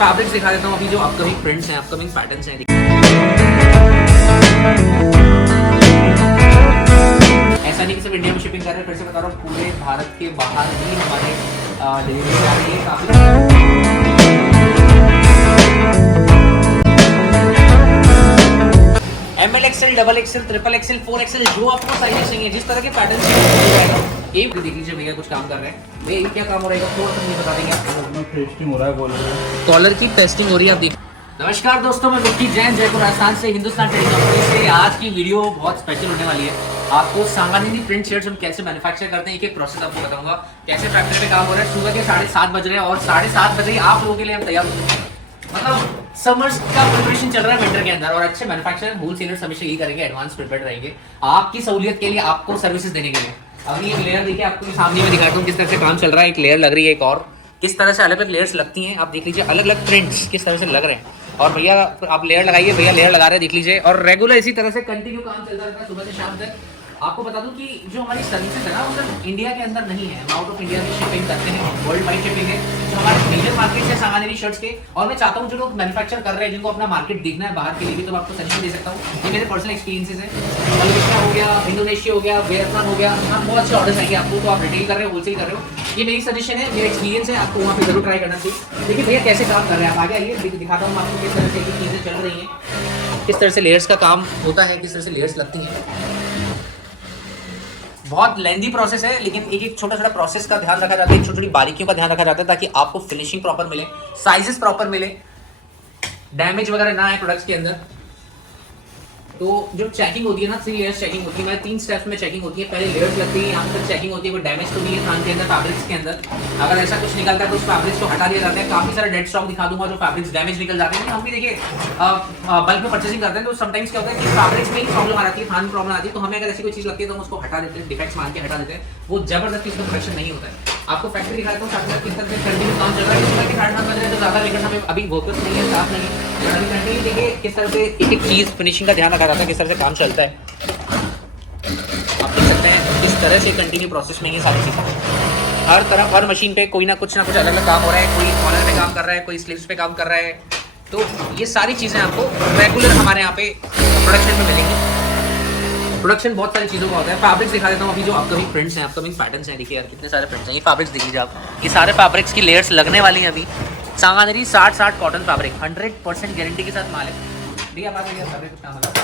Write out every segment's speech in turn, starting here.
Fabrics दिखा देता हूँ अभी जो अपकमिंग प्रिंट्स हैं, अपकमिंग पैटर्न्स हैं। ऐसा नहीं कि सिर्फ इंडिया में शिपिंग कर रहे हैं, फिर से बता रहा हूँ पूरे भारत के बाहर भी हमारे डिलीवरी आ रही है काफ़ी। ML XL, XXL, XXL, 4XL, जो आपको साइज चाहिए, जिस तरह के पैटर्न चाहिए। एक देख लीजिए भैया कुछ काम कर रहे हैं। भैया क्या काम हो रहा है थोड़ा सा मुझे बता देंगे आप? पेस्टिंग हो रहा है, कॉलर की पेस्टिंग हो रही है, आप देख। नमस्कार दोस्तों, मैं विक्की जैन जयपुर राजस्थान से हिंदुस्तान ट्रेडिंग कंपनी से। आज की वीडियो बहुत स्पेशल होने वाली है। आपको सांगानेरी प्रिंट शर्ट्स हम कैसे मैन्युफैक्चर करते हैं, एक एक प्रोसेस आपको बताऊंगा। कैसे फैक्ट्री में काम हो रहा है। सुबह के 7:30 बज रहे हैं और 7:30 बजे आप लोगों के लिए हम तैयार हो चुके हैं। मतलब समर्स का प्रिपरेशन चल रहा है विंटर के अंदर, और अच्छे मैन्युफैक्चरर होलसेलर्स हमेशा यही करेंगे, एडवांस प्रिपेयर्ड रहेंगे आपकी सहूलियत के लिए, आपको सर्विसेज देने के लिए। अभी एक लेयर देखिए, आपको सामने में दिखाता हूँ किस तरह से काम चल रहा है। एक लेयर लग रही है, एक और किस तरह से अलग अलग लेयर्स लगती हैं। आप देख लीजिए अलग अलग प्रिंट्स किस तरह से लग रहे हैं। और भैया आप लेयर लगाइए, भैया लेयर लगा रहे हैं, देख लीजिए। और रेगुलर इसी तरह से कंटिन्यू काम चलता रहता है सुबह से शाम तक। आपको बता दूं कि जो हमारी सर्विसेज है ना, वो सिर्फ इंडिया के अंदर नहीं है, हम आउट ऑफ इंडिया में शिपिंग करते हैं, वर्ल्ड वाइड शिपिंग है। जो हमारे मेजर मार्केट है सांगानेरी शर्ट्स के। और मैं चाहता हूँ जो लोग मैन्युफैक्चर कर रहे हैं, जिनको अपना मार्केट देखना है बाहर के लिए भी, तो मैं आपको सजेशन दे सकता हूँ। ये मेरे पर्सनल एक्सपीरियंसेस है। मलेशिया हो गया, इंडोनेशिया हो गया, वियतनाम हो गया, वहाँ बहुत अच्छे ऑर्डर्स आएंगे आपको। तो आप रिटेल कर रहे हो, होलसेल कर रहे हो, ये मेरी सजेशन है, मेरा एक्सपीरियंस है, आपको वहाँ पे जरूर ट्राई करना चाहिए। देखिए भैया कैसे काम कर रहे हैं, आप आगे आइए, दिखाता हूँ आपको किस तरह से ये चीज़ें चल रही हैं, किस तरह से लेयर्स का काम होता है, किस तरह से लेयर्स लगती हैं। बहुत लेंदी प्रोसेस है, लेकिन एक एक छोटा छोटा प्रोसेस का ध्यान रखा जाता है, छोटी छोटी बारीकियों का ध्यान रखा जाता है, ताकि आपको फिनिशिंग प्रॉपर मिले, साइजेस प्रॉपर मिले, डैमेज वगैरह ना आए प्रोडक्ट्स के अंदर। तो जो चेकिंग होती है ना, 3 लेयर्स चेकिंग होती है, मैं 3 स्टेप्स में चेकिंग होती है। पहले लेयर्स लगती है, यहाँ तक चेकिंग होती है, कोई डैमेज तो नहीं है थान के अंदर, फैब्रिक्स के अंदर। अगर ऐसा कुछ निकलता है तो उस फैब्रिक्स को हटा दिया जाता है। काफी सारे डेड स्टॉक दिखा दूंगा जो फैब्रिक्स डैमेज निकल जाते हैं। हम भी देखिए बल्क में परचेसिंग करते हैं, तो समटाइम्स क्या होता है कि फैब्रिक्स में ही प्रॉब्लम आ जाती है, थान में प्रॉब्लम आती है। तो हमें अगर ऐसी कोई चीज लगती है तो हम उसको हटा देते हैं, डिफेक्ट्स मान के हटा देते हैं। वो जबरदस्ती इसका प्रोडक्शन नहीं होता है। आपको फैक्ट्री दिखा देता हूँ साथ किस तरह से कंटिन्यू काम चल रहा है। सुबह के 7:30 बज रहे हैं तो ज्यादा, लेकिन हमें अभी वर्कर्स नहीं है, स्टाफ नहीं है। अभी कंटिन्यू देखिए किस तरह से एक एक चीज फिनिशिंग का ध्यान रखा जाता है, किस तरह से काम चलता है। आप देख सकते हैं किस तरह से कंटिन्यू प्रोसेस में ये सारी चीजें, हर तरफ हर मशीन पे कोई ना कुछ अलग अलग काम हो रहा है। कोई कॉलर पे काम कर रहा है, कोई स्लीव्स पे काम कर रहा है। तो ये सारी चीजें आपको रेगुलर हमारे यहाँ पे प्रोडक्शन में मिलेंगी। प्रोडक्शन बहुत सारी चीज़ों का होता है। फैब्रिक्स दिखा देता हूँ अभी जो अपकमिंग प्रिंट्स हैं, अपकमिंग पैटर्न्स हैं। देखिए यार कितने सारे प्रिंट्स हैं। ये फैब्रिक्स देख लीजिए आप, ये सारे फैब्रिक्स की लेयर्स लगने वाली हैं अभी। सांगानेरी 60 कॉटन फैब्रिक 100% गारंटी के साथ माल है। भैया बात है फैब्रिक कुछ काम होता है,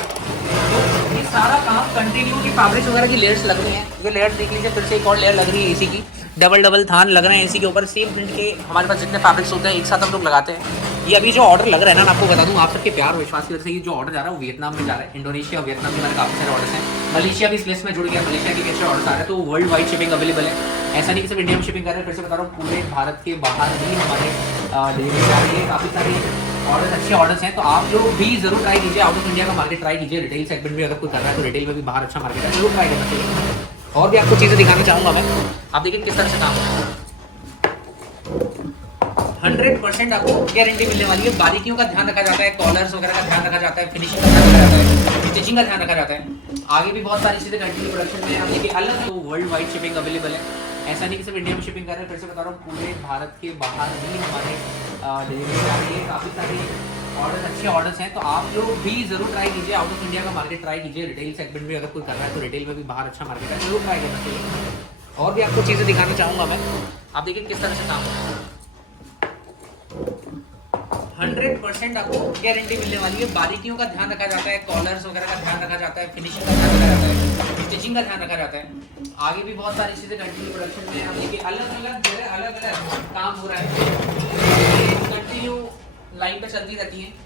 तो ये सारा काम कंटिन्यू की फैब्रिक्स वगैरह की लेयर्स लग रही हैं। ये लेयर्स देख लीजिए, फिर से एक और लेयर लग रही है एसी की। डबल थान लग रहे हैं एसी के ऊपर। सेम प्रिंट के हमारे पास जितने फैब्रिक्स होते हैं एक साथ हम लोग लगाते हैं। ये अभी जो ऑर्डर लग रहा है ना, मैं आपको बता दूं, आप सबके प्यार और विश्वास की वजह से ये जो ऑर्डर जा रहा है वो वियतनाम में जा रहा है। इंडोनेशिया और वियतनाम में हमारे काफ़ी सारे ऑर्डर्स हैं। मलेशिया भी इस लिस्ट में जुड़ गया, मलेशिया के कैसे ऑर्डर आ रहे हैं। तो वर्ल्ड वाइड शिपिंग अवेलेबल है। ऐसा नहीं कि सिर्फ इंडिया में शिपिंग कर रहे हैं, फिर से बता रहा हूँ पूरे भारत के बाहर भी हमारे डिलीवरी आ रही है। काफ़ी सारे ऑर्डर्स, अच्छे ऑर्डर्स हैं। तो आप लोग भी जरूर ट्राई कीजिए, आउट ऑफ इंडिया का मार्केट ट्राई कीजिए। रिटेल सेगमेंट भी अगर कोई कर रहा है तो रिटेल में भी बाहर अच्छा मार्केट है, जरूर ट्राई करना चाहिए। और भी आपको चीज़ें दिखाना चाहूँगा मैं, आप देखिए किस तरह से काम होता है। 100% आपको गारंटी मिलने वाली है। बारीकियों का ध्यान रखा जाता है, कॉलर्स वगैरह का ध्यान रखा जाता है, फिनिशिंग का ध्यान रखा जाता है, स्टिचिंग का ध्यान रखा जाता है। आगे भी बहुत सारी चीज़ें कंटिन्यू प्रोडक्शन में हम देखिए अलग, तो वर्ल्ड वाइड शिपिंग अवेलेबल है। ऐसा नहीं कि सिर्फ इंडिया में शिपिंग कर रहे हैं, फिर से बता रहा हूँ पूरे भारत के बाहर भी हमारे डिलीवरी आ रही है। काफ़ी सारे ऑर्डर्स, अच्छे ऑर्डर्स हैं। तो आप लोग भी जरूर ट्राई कीजिए, आउट ऑफ इंडिया का मार्केट ट्राई कीजिए। रिटेल सेगमेंट भी अगर कोई कर रहा है तो रिटेल में भी बाहर अच्छा मार्केट है, जरूर ट्राई करना चाहिए। और भी आपको चीज़ें दिखाना चाहूँगा मैं, आप देखिए किस तरह से काम होता है। 100% आपको गारंटी मिलने वाली है। बारीकियों का ध्यान रखा जाता है, कॉलर्स वगैरह का ध्यान रखा जाता है, फिनिशिंग का ध्यान रखा जाता है, स्टिचिंग का ध्यान रखा जाता है। आगे भी बहुत सारी चीज़ें कंटिन्यू प्रोडक्शन में हम देखिए अलग अलग काम हो रहा है, कंटिन्यू लाइन पे चलती रहती है।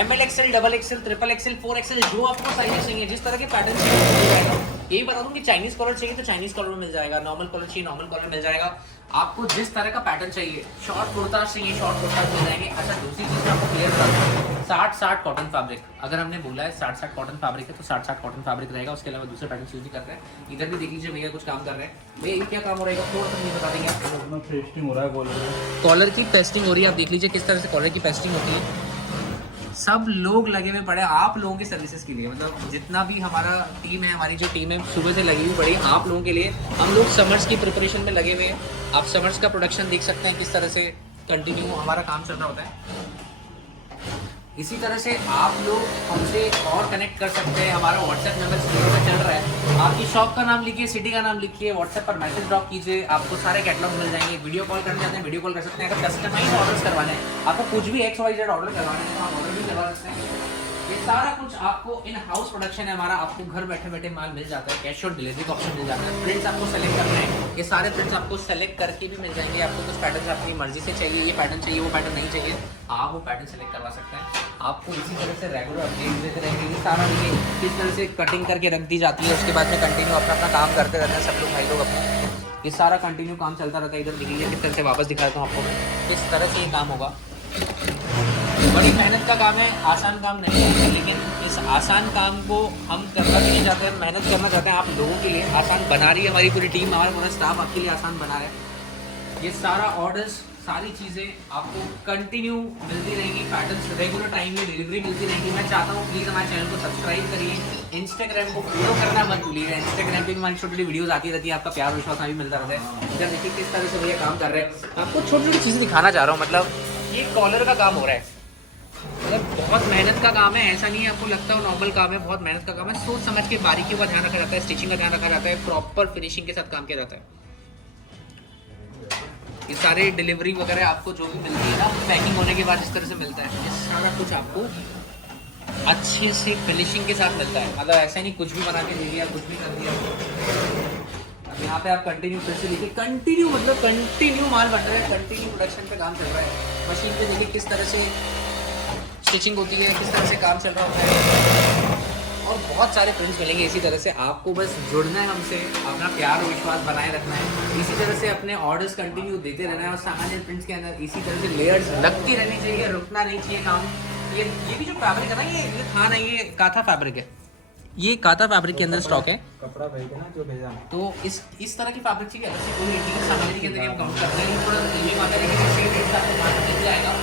ML XL, XXL, XXL, 4XL, जो आपको साइज चाहिए, जिस तरह के पैटर्न चाहिए। यही बता दूं कि चाइनीज कॉलर चाहिए तो चाइनीज कॉलर में मिल जाएगा, नॉर्मल कॉलर चाहिए नॉर्मल कॉलर में मिल जाएगा। आपको जिस तरह का पैटर्न चाहिए, शॉर्ट कुर्ता चाहिए शॉर्ट कुर्ता मिल जाएंगे। अच्छा दूसरी चीज़ मैं आपको क्लियर कर दूँ, 60 कॉटन फैब्रिक, अगर हमने बोला है 60 कॉटन फैब्रिक है तो 60 कॉटन फैब्रिक रहेगा। उसके अलावा दूसरे पैटर्न यूज भी कर रहे हैं। इधर भी देख लीजिए भैया कुछ काम कर रहे हैं। भैया ये क्या काम हो रहा है, थोड़ा सा मुझे बता देंगे। पेस्टिंग हो रहा है, कॉलर की पेस्टिंग हो रही है। आप देख लीजिए किस तरह से कॉलर की पेस्टिंग होती है। सब लोग लगे हुए पड़े आप लोगों की सर्विसेज के लिए। मतलब जितना भी हमारा टीम है, हमारी जो टीम है सुबह से लगी हुई पड़ी है आप लोगों के लिए। हम लोग समर्स की प्रिपरेशन में लगे हुए हैं। आप समर्स का प्रोडक्शन देख सकते हैं किस तरह से कंटिन्यू हमारा काम चल रहा होता है। इसी तरह से आप लोग हमसे और कनेक्ट कर सकते हैं। हमारा व्हाट्सएप नंबर स्क्रीन पर चल रहा है। आपकी शॉप का नाम लिखिए, सिटी का नाम लिखिए, व्हाट्सएप पर मैसेज ड्रॉप कीजिए, आपको सारे कैटलॉग मिल जाएंगे। वीडियो कॉल करना चाहते हैं वीडियो कॉल कर सकते हैं। अगर कस्टमाइज ऑर्डर्स करवाने हैं, आपको कुछ भी XYZ ऑर्डर करवाने हैं तो आप ऑर्डर भी करवा सकते हैं। ये सारा कुछ आपको इन हाउस प्रोडक्शन है हमारा। आपको घर बैठे बैठे माल मिल जाता है, कैश ऑन डिलीवरी का ऑप्शन मिल जाता है। प्रिंट्स आपको सेलेक्ट करना है, ये सारे प्रिंट्स आपको सेलेक्ट करके भी मिल जाएंगे। आपको कुछ पैटर्न्स अपनी मर्जी से चाहिए, ये पैटर्न चाहिए, वो पैटर्न नहीं चाहिए, आप वो पैटर्न सेलेक्ट करवा सकते हैं। आपको इसी तरह से रेगुलर अपडेट देते रहेंगे। ये सारा ये किस तरह से कटिंग करके रख दी जाती है, उसके बाद में कंटिन्यू अपना अपना काम करते रहते हैं सब लोग भाई लोग अपने। ये सारा कंटिन्यू काम चलता रहता है। इधर देख लीजिए किस तरह से वापस दिखाता हूँ आपको मैं, किस तरह से ये काम होगा। बड़ी मेहनत का काम है, आसान काम नहीं है, लेकिन इस आसान काम को हम करना भी नहीं चाहते हैं, मेहनत करना चाहते हैं आप लोगों के लिए। आसान बना रही है हमारी पूरी टीम, हमारा पूरा स्टाफ आपके लिए आसान बना रहा है। ये सारा ऑर्डर्स, सारी चीज़ें आपको कंटिन्यू मिलती रहेंगी। पैटर्न्स रेगुलर टाइम में डिलीवरी मिलती रहेगी। मैं चाहता हूँ प्लीज़ हमारे चैनल को सब्सक्राइब करिए, इंस्टाग्राम को फॉलो करना मत भूलिएगा। इंस्टाग्राम पे भी हमारी छोटी छोटी वीडियोस आती रहती है, आपका प्यार विश्वास भी मिलता रहता है। इधर देखिए किस तरह से भैया काम कर रहे हैं। आपको छोटी छोटी चीज़ें दिखाना चाह रहा हूँ। मतलब ये कॉलर का काम हो रहा है, मतलब बहुत मेहनत का काम है। ऐसा नहीं है आपको लगता है नॉर्मल काम है, बहुत मेहनत का काम है। सोच समझ के बारीकियों का ध्यान रखा जाता है, स्टिचिंग का ध्यान रखा जाता है, प्रॉपर फिनिशिंग के साथ काम किया जाता है। ये सारे डिलीवरी वगैरह आपको जो भी मिलती है ना, पैकिंग होने के बाद इस तरह से मिलता है। ये सारा कुछ आपको अच्छे से फिनिशिंग के साथ मिलता है। मतलब ऐसा नहीं कुछ भी बना के दे दिया, कुछ भी कर दिया। अब यहाँ पे आप कंटिन्यू फिर से देखिए, कंटिन्यू मतलब कंटिन्यू माल बन रहा है, कंटिन्यू प्रोडक्शन पे काम चल रहा है। मशीन पे देखिए किस तरह से स्टिचिंग होती है, किस तरह से काम चल रहा होता है। और बहुत सारे प्रिंट्स मिलेंगे इसी तरह से। आपको बस जुड़ना है हमसे, अपना प्यार और विश्वास बनाए रखना है। इसी तरह से अपने ऑर्डर्स कंटिन्यू देते रहना है। और सामान्य प्रिंट्स के अंदर इसी तरह से लेयर्स लगती रहनी चाहिए, रुकना नहीं चाहिए काम। ये भी जो फैब्रिक है ना, ये था ना, ये काथा फैब्रिक है, ये काथा फैब्रिक के अंदर स्टॉक है। कपड़ा भेजना ना जो भेजा, तो इस तरह की फैब्रिक चाहिए, अलग से कोई इंटीरियर सामग्री के अंदर हम काम करते हैं। थोड़ा ये माता है कि सेम रेट आपको मार्केट मिल जाएगा।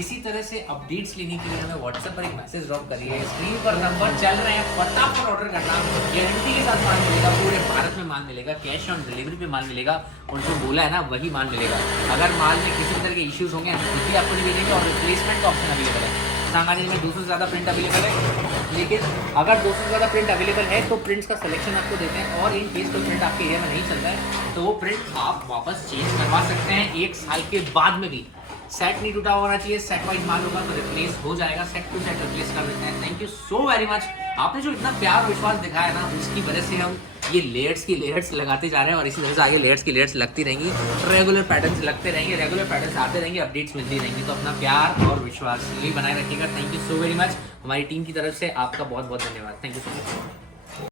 इसी तरह से अपडेट्स लेने के लिए हमें व्हाट्सएप पर एक मैसेज ड्रॉप करिए। स्क्रीन पर नंबर चल रहे हैं, फटाफट ऑर्डर करना। गारंटी के साथ माल मिलेगा, पूरे भारत में माल मिलेगा, कैश ऑन डिलीवरी पे माल मिलेगा। और जो बोला है ना वही माल मिलेगा। अगर माल में किसी तरह के इश्यूज होंगे हम खुद ही आपको नहीं भेजेंगे। और रिप्लेसमेंट का ऑप्शन अवेलेबल है। सांगानेर में 200 से ज़्यादा प्रिंट अवेलेबल है, लेकिन अगर 200 से ज़्यादा प्रिंट अवेलेबल है तो प्रिंट्स का सिलेक्शन आपको देते हैं। और इन केस कोई प्रिंट आपके एरिया में नहीं चल रहा है तो वो प्रिंट आप वापस चेंज करवा सकते हैं 1 साल के बाद में भी। सेट नहीं टूटा होना चाहिए, सेट वाइज माल होगा तो रिप्लेस हो जाएगा, सेट टू सेट रिप्लेस कर देते हैं। Thank you so very much. आपने जो इतना प्यार और विश्वास दिखाया ना, उसकी वजह से हम ये लेयर्स की लेयर्स लगाते जा रहे हैं। और इसी तरह से आगे लेयर्स की लेयर्स लगती रहेंगी, रेगुलर पैटर्न्स लगते रहेंगे, रेगुलर पैटर्न्स आते रहेंगे, अपडेट्स मिलती रहेंगी। तो अपना प्यार और विश्वास यही बनाए रखिएगा। Thank you so very much. हमारी टीम की तरफ से आपका बहुत बहुत धन्यवाद। Thank you so much.